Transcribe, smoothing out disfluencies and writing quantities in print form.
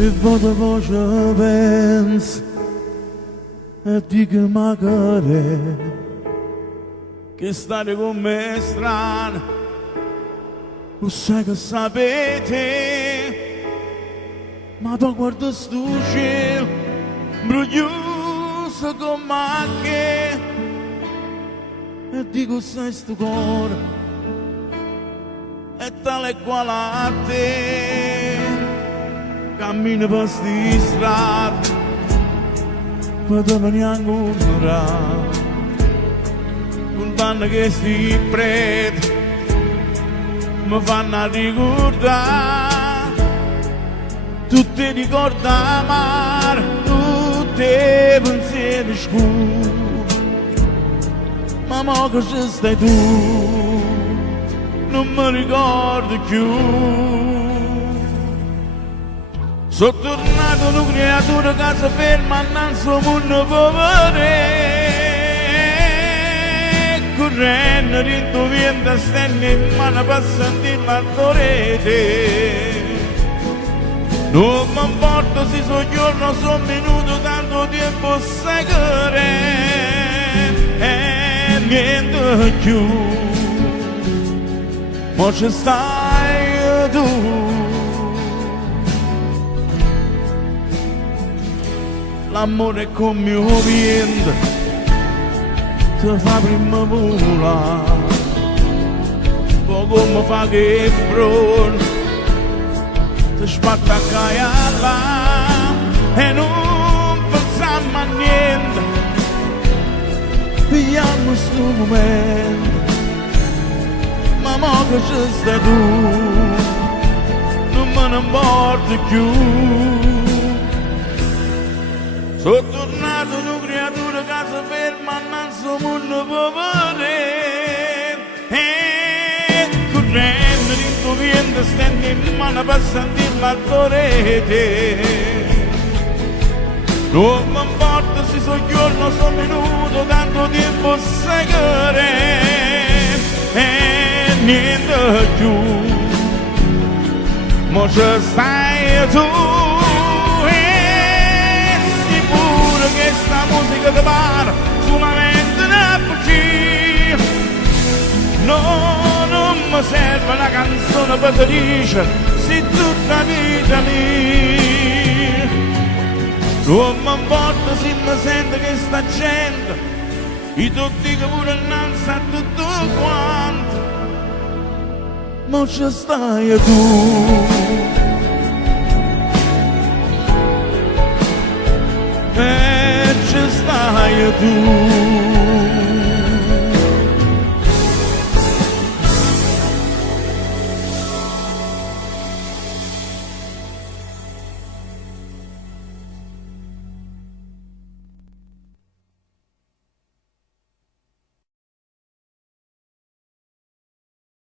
e vado voce penso e dico magari che stare con me è strano, lo sai che sapete, ma poi guardo sto cielo bruglioso come che e dico sai sto cuore è tale quale a te, cammino per sti strade per me neanche onorare, lontano che sti preti mi fanno ricordare tutti i ricordi amari, tutti i pensieri scuri, ma mo che ci stai tu non mi ricordo più. Sono tornato una creatura che si ferma innanzi al mondo povero, correndo rinto vento stende in mano per sentire l'ardore. Non mi importa se sono giorno, sono minuto, tanto tempo seguire e niente più. Ma ci stai tu, l'amore è come un vento, ti fa prima volare, poi come fa che fronte, ti spattacca là e non pensiamo a niente, pigliamo sto momento, ma mo che ci stai tu, non me ne importa più. Sono tornato una creatura che si ferma innanzi al mondo povero e correndo rinto vento stende in mano per sentire l'ardore. Non mi importa se sono giorno, sono minuto, tanto tempo seguire e niente più. Ma ci stai tu, che sta musica ti pare solamente una bugia. No, non mi serve una canzone per te dice sei tutta vita mia. Non mi importa se mi sento che sta gente i tuoi dico pure innanzi a tutto quanto, ma ci stai tu. Ci stai tu.